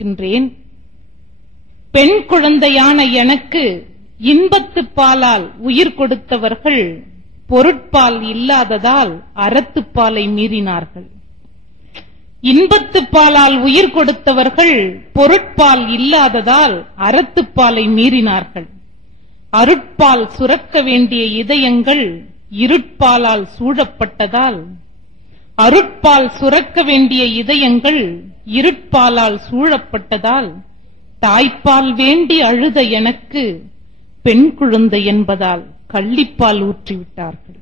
இருக்கின்றேன். பெண் குழந்தையான எனக்கு இன்பத்துப் பாலால் உயிர் கொடுத்தவர்கள் பொருட்பால் இல்லாததால் அறத்துப்பாலை மீறினார்கள். இன்பத்துப் பாலால் உயிர் கொடுத்தவர்கள் பொருட்பால் இல்லாததால் அறத்துப்பாலை மீறினார்கள். அருட்பால் சுரக்க வேண்டிய இதயங்கள் இருட்பாலால் சூழப்பட்டதால் அருட்பால் சுரக்க வேண்டிய இதயங்கள் இருட்பாலால் சூழப்பட்டதால் தாய்ப்பால் வேண்டி அழுத எனக்கு பெண் குழந்தை என்பதால் கள்ளிப்பால் ஊற்றிவிட்டார்கள்.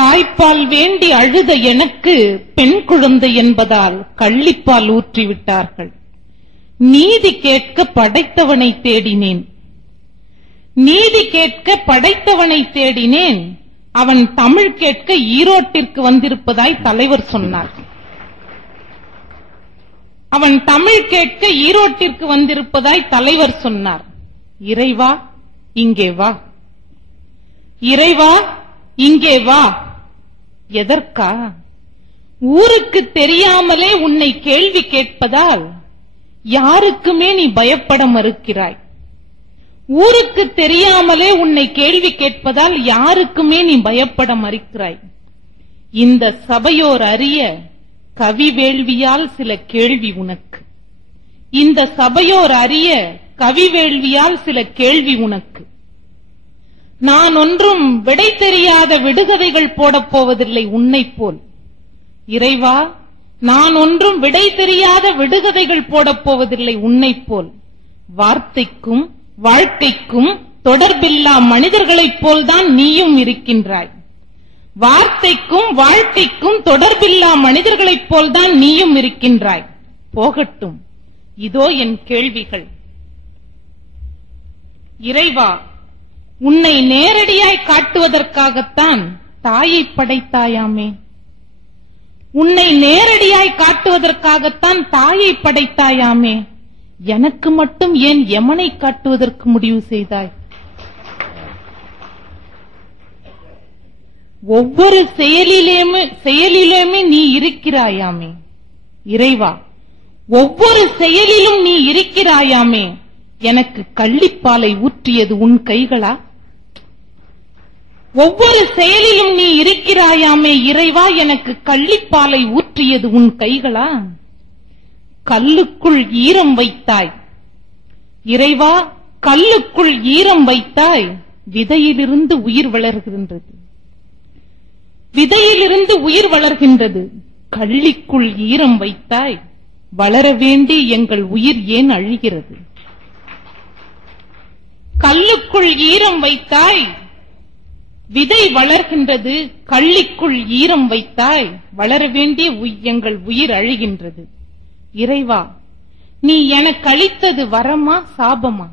தாய்ப்பால் வேண்டி அழுத எனக்கு பெண் குழந்தை என்பதால் கள்ளிப்பால் ஊற்றிவிட்டார்கள். நீதி கேட்க படைத்தவனை தேடினேன். நீதி கேட்க படைத்தவனை தேடினேன். அவன் தமிழ் கேட்க ஈரோட்டிற்கு வந்திருப்பதாய் தலைவர் சொன்னார். அவன் தமிழ் கேட்க ஈரோட்டிற்கு வந்திருப்பதாய் தலைவர் சொன்னார். இறைவா இங்கே வா, இறைவா இங்கே வா. எதற்கா? ஊருக்கு தெரியாமலே உன்னை கேள்வி கேட்பதால் யாருக்குமே நீ பயப்பட மறுக்கிறாய். ஊருக்கு தெரியாமலே உன்னை கேள்வி கேட்பதால் யாருக்குமே நீ பயப்பட மறுக்கிறாய். இந்த சபையோர் அறிய கவி வேள்வியால் சில கேள்வி உனக்கு. இந்த சபையோர் அறிய கவி வேள்வியால் சில கேள்வி உனக்கு. நான் ஒன்றும் விடை தெரியாத விடுகதைகள் போடப் போவதில்லை உன்னைப் போல். இறைவா, நான் ஒன்றும் விடை தெரியாத விடுகதைகள் போடப் போவதில்லை உன்னைப் போல். வார்த்தைக்கும் வாழ்க்கைக்கும் தொடர்பில்லா மனிதர்களைப் போல்தான் நீயும் இருக்கின்றாய். வார்த்தைக்கும் வாழ்க்கைக்கும் தொடர்பில்லா மனிதர்களைப் போல்தான் நீயும் இருக்கின்றாய். போகட்டும், இதோ என் கேள்விகள். இறைவா, உன்னை நேரடியாய் காட்டுவதற்காகத்தான் தாயை படைத்தாயாமே. உன்னை நேரடியாய் காட்டுவதற்காகத்தான் தாயை படைத்தாயாமே. எனக்கு மட்டும் ஏன் யமனை காட்டுவதற்கு முடிவு செய்தாய்? ஒவ்வொரு செயலிலுமே நீ இருக்கிறாயாமே. இறைவா, ஒவ்வொரு செயலிலும் நீ இருக்கிறாயாமே. எனக்கு கள்ளிப்பாலை ஊற்றியது உன் கைகளா? ஒவ்வொரு செயலிலும் நீ இருக்கிறாயாமே. இறைவா, எனக்கு கள்ளிப்பாலை ஊற்றியது உன் கைகளா? கல்லுக்குள் ஈரம் வைத்தாய். இறைவா, கல்லுக்குள் ஈரம் வைத்தாய். விதையிலிருந்து உயிர் வளர்கின்றது. விதையிலிருந்து உயிர் வளர்கின்றது. கள்ளிக்குள் ஈரம் வைத்தாய். வளர வேண்டி எங்கள் உயிர் ஏன் அழிகிறது? கல்லுக்குள் ஈரம் வைத்தாய். விதை வளர்கின்றது. கள்ளிக்குள் ஈரம் வைத்தாய். வளர வேண்டிய எங்கள் உயிர் அழிகின்றது. இறைவா, நீ எனக்கு அளித்தது வரமா சாபமா?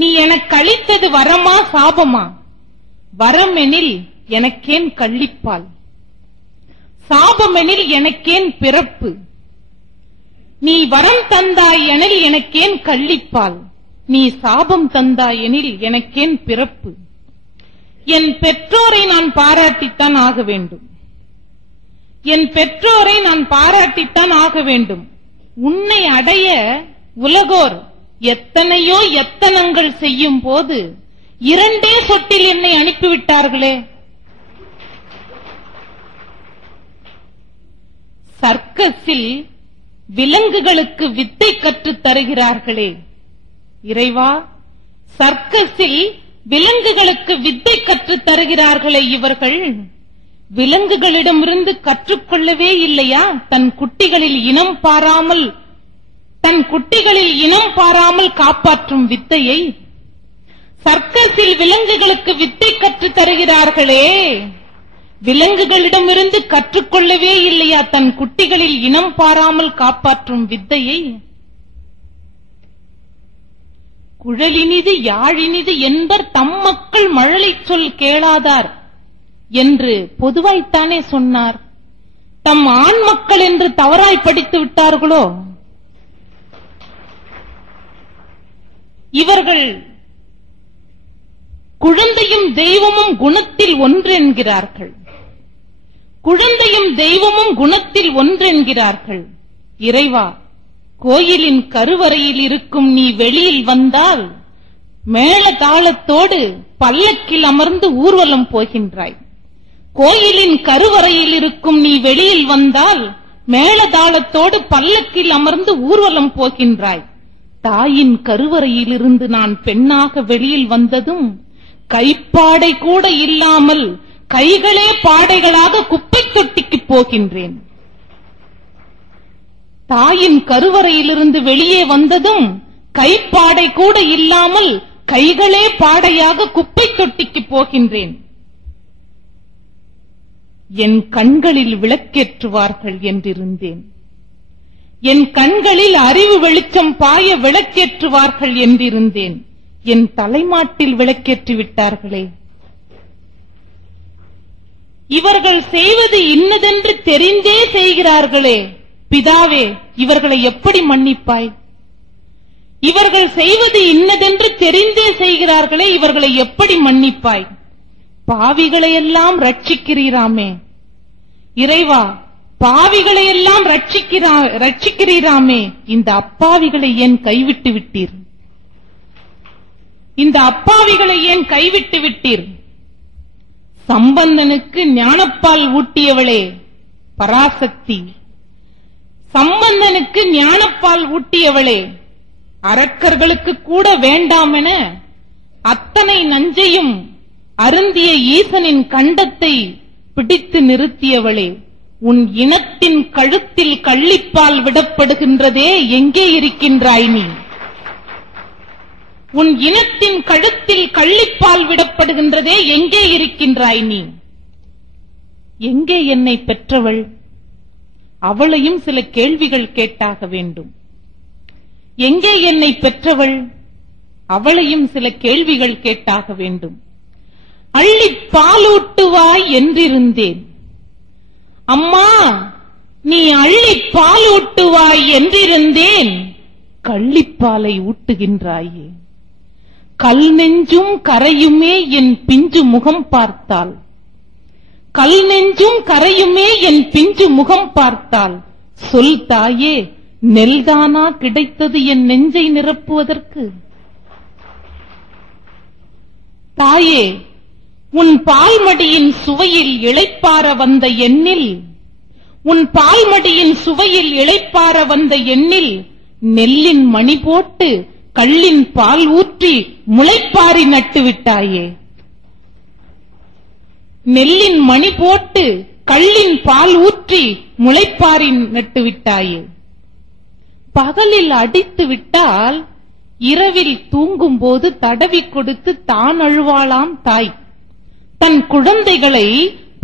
நீ எனக்கு அளித்தது வரமா சாபமா? வரமெனில் எனக்கேன் கள்ளிப்பால்? சாபமெனில் எனக்கேன் பிறப்பு? நீ வரம் தந்தாய் எனில் எனக்கேன் கள்ளிப்பால்? நீ சாபம் தந்தாய் எனில் எனக்கேன் பிறப்பு? என் பெற்றோரை நான் பாராட்டித்தான் ஆக வேண்டும். என் பெற்றோரை நான் பாராட்டித்தான் ஆக வேண்டும். உன்னை அடைய உலகோர் எத்தனையோ எத்தனங்கள் செய்யும் போது 2 சொட்டில் என்னை அனுப்பிவிட்டார்களே. சர்க்கஸில் விலங்குகளுக்கு வித்தை கற்றுத் தருகிறார்களே. இறைவா, சர்க்கஸில் விலங்குகளுக்கு வித்தை கற்றுத் தருகிறார்களே. இவர்கள் விலங்குகளிடமிருந்து கற்றுக்கொள்ளவே இல்லையா தன் குட்டிகளில் இனம் பாராமல் காப்பாற்றும் வித்தையை? சர்க்கஸில் விலங்குகளுக்கு வித்தை கற்றுத் தருகிறார்களே. விலங்குகளிடமிருந்து கற்றுக்கொள்ளவே இல்லையா தன் குட்டிகளில் இனம் பாராமல் காப்பாற்றும் வித்தையை? குழலினிது யாழினிது என்பர் தம் மக்கள் மழலை சொல் கேளாதார் என்று பொதுவாய்த்தானே சொன்னார். தம் ஆண் மக்கள் என்று தவறாய் படித்து விட்டார்களோ? இவர்கள் குழந்தையும் தெய்வமும் குணத்தில் ஒன்று என்கிறார்கள். குழந்தையும் தெய்வமும் குணத்தில் ஒன்றென்கிறார்கள். இறைவா, கோயிலின் கருவறையில் இருக்கும் நீ வெளியில் வந்தால் மேள தாளத்தோடு பல்லக்கில் அமர்ந்து ஊர்வலம் போகின்றாய். கோயிலின் கருவறையில் இருக்கும் நீ வெளியில் வந்தால் மேளதாளத்தோடு பல்லக்கில் அமர்ந்து ஊர்வலம் போகின்றாய். தாயின் கருவறையிலிருந்து நான் பெண்ணாக வெளியில் வந்ததும் கைப்பாடை கூட இல்லாமல் கைகளே பாடைகளாக குப்பை தொட்டிக்கு போகின்றேன். தாயின் கருவறையிலிருந்து வெளியே வந்ததும் கைப்பாடை கூட இல்லாமல் கைகளே பாடையாக குப்பை தொட்டிக்கு போகின்றேன். என் கண்களில் விளக்கேற்றுவார்கள் என்றிருந்தேன். என் கண்களில் அறிவு வெளிச்சம் பாய விளக்கேற்றுவார்கள் என்றிருந்தேன். என் தலைமாட்டில் விளக்கேற்றி விட்டார்களே. இவர்கள் செய்வது இன்னதென்று தெரிந்தே செய்கிறார்களே. பிதாவே, இவர்களை எப்படி மன்னிப்பாய்? இவர்கள் செய்வது இன்னதென்று தெரிந்தே செய்கிறார்களே, இவர்களை எப்படி மன்னிப்பாய்? பாவிகளையெல்லாம் ரட்சிக்கிறீராமே. இறைவா, பாவிகளையெல்லாம் ரட்சிக்கிறீராமே, இந்த அப்பாவிகளை ஏன் கைவிட்டு விட்டீர்? இந்த அப்பாவிகளை ஏன் கைவிட்டு விட்டீர்? சம்பந்தனுக்கு ஞானப்பால் ஊட்டியவளே பராசக்தி, சம்பந்தனுக்கு ஞானப்பால் ஊட்டியவளே, அரக்கர்களுக்கு கூட வேண்டாம் என அத்தனை நஞ்சையும் அருந்திய ஈசனின் கண்டத்தை பிடித்து நிறுத்தியவளே, உன் இனத்தின் கழுத்தில் கள்ளிப்பால் விடப்படுகின்றதே, எங்கே இருக்கின்றாய் நீ? உன் இனத்தின் கழுத்தில் கள்ளிப்பால் விடப்படுகின்றதே, எங்கே இருக்கின்றாய் நீ? எங்கே என்னை பெற்றவள்? அவளையும் சில கேள்விகள் கேட்டாக வேண்டும். எங்கே என்னை பெற்றவள்? அவளையும் சில கேள்விகள் கேட்டாக வேண்டும். அள்ளி பாலூட்டுவாய் என்றிருந்தேன். அம்மா, நீ அள்ளி பாலூட்டுவாய் என்றிருந்தேன். கள்ளிப்பாலை ஊட்டுகின்றாயே. கல் நெஞ்சும் கரையுமே என் பிஞ்சு முகம் பார்த்தால், கல் நெஞ்சும் கரையுமே என் பிஞ்சு முகம் பார்த்தால், சொல் தாயே, நெல்தானா கிடைத்தது என் நெஞ்சை நிரப்புவதற்கு? தாயே, உன் பால்மடியின் சுவையில் இளைப்பார வந்த எண்ணில், உன் பால்மடியின் சுவையில் இளைப்பார வந்த எண்ணில் நெல்லின் மணி போட்டு கள்ளின் பால் ஊற்றி முளைப்பாரி நட்டுவிட்டாயே. நெல்லின் மணி போட்டு கள்ளின் பால் ஊற்றி முளைப்பாரி நட்டுவிட்டாயே. பகலில் அடித்து விட்டால் இரவில் தூங்கும் போது தடவி கொடுத்து தான் அழுவாளாம் தாய். தன் குழந்தைகளை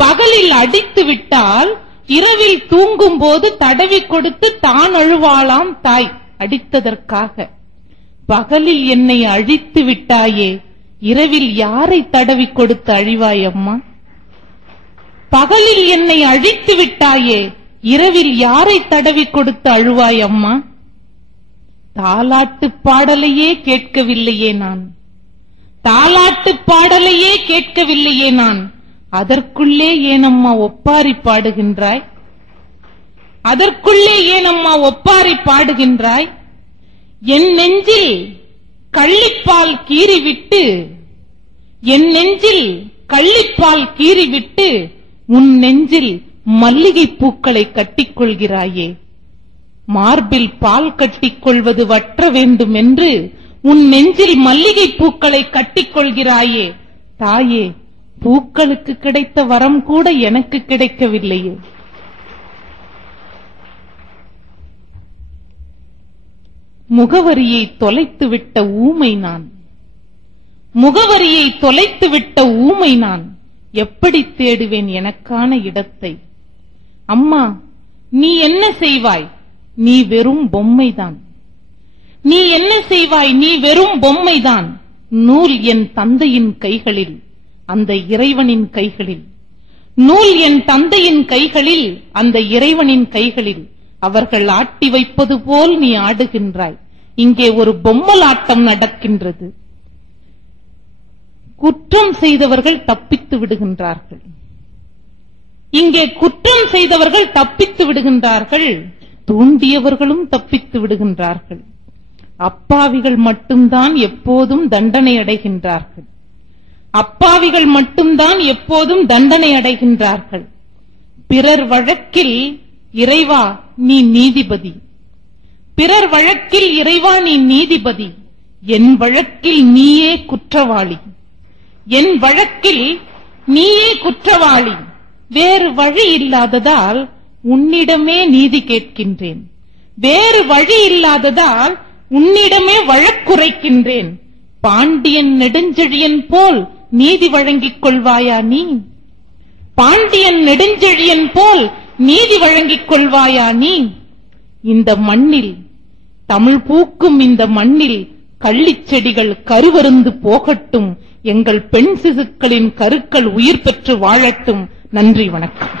பகலில் அடித்து விட்டால் இரவில் தூங்கும் போது தடவி கொடுத்து தான் அழுவாளாம் தாய். அடித்ததற்காக பகலில் என்னை அழித்து விட்டாயே, இரவில் யாரை தடவி கொடுத்து அழிவாய் அம்மா? பகலில் என்னை அழித்து விட்டாயே, இரவில் யாரை தடவி கொடுத்து அழுவாய் அம்மா? தாலாட்டு பாடலையே கேட்கவில்லையே நான், தாலாட்டு பாடலையே கேட்கவில்லையே நான். அதற்குள்ளே ஏனம்மா ஒப்பாரி பாடுகின்றாய்? அதற்குள்ளே ஏனம்மா ஒப்பாரி பாடுகின்றாய்? என் நெஞ்சில் கள்ளிப்பால் கீறிவிட்டு, என் நெஞ்சில் கள்ளிப்பால் கீறிவிட்டு உன் நெஞ்சில் மல்லிகை பூக்களை கட்டிக்கொள்கிறாயே. மார்பில் பால் கட்டிக்கொள்வது வற்ற வேண்டும் என்று உன் நெஞ்சில் மல்லிகை பூக்களை கட்டிக்கொள்கிறாயே. தாயே, பூக்களுக்கு கிடைத்த வரம் கூட எனக்கு கிடைக்கவில்லையே. முகவரியை தொலைத்துவிட்ட ஊமை நான், முகவரியை தொலைத்துவிட்ட ஊமை நான். எப்படி தேடுவேன் எனக்கான இடத்தை? அம்மா, நீ என்ன செய்வாய்? நீ வெறும் பொம்மைதான். நீ என்ன செய்வாய்? நீ வெறும் பொம்மைதான். நூல் என் தந்தையின் கைகளில், அந்த இறைவனின் கைகளில். நூல் என் தந்தையின் கைகளில், அந்த இறைவனின் கைகளில். அவர்கள் ஆட்டி வைப்பது போல் நீ ஆடுகின்றாய். இங்கே ஒரு பொம்மலாட்டம் நடக்கின்றது. குற்றம் செய்தவர்கள் தப்பித்து விடுகின்றார்கள். இங்கே குற்றம் செய்தவர்கள் தப்பித்து விடுகின்றார்கள், தூண்டியவர்களும் தப்பித்து விடுகின்றார்கள். அப்பாவிகள் மட்டும்தான் எப்போதும் தண்டனை அடைகின்றார்கள். அப்பாவிகள் மட்டும்தான் எப்போதும் தண்டனை அடைகின்றார்கள். பிறர் வழக்கில் இறைவா நீ நீதிபதி, பிறர் வழக்கில் இறைவா நீ நீதிபதி, என் வழக்கில் நீயே குற்றவாளி, என் வழக்கில் நீயே குற்றவாளி. வேறு வழி இல்லாததால் உன்னிடமே நீதி கேட்கின்றேன், வேறு வழி இல்லாததால் உன்னிடமே வழக்குரைக்கின்றேன். பாண்டியன் நெடுஞ்செழியன் போல் நீதி வழங்கிக் கொள்வாயா நீ? பாண்டியன் நெடுஞ்செழியன் போல் நீதி வழங்கிக் கொள்வாயா நீ? இந்த மண்ணில், தமிழ் பூக்கும் இந்த மண்ணில் கள்ளிச் செடிகள் கருவருந்து போகட்டும், எங்கள் பெண் சிசுக்களின் கருக்கள் உயிர் பெற்று வாழட்டும். நன்றி, வணக்கம்.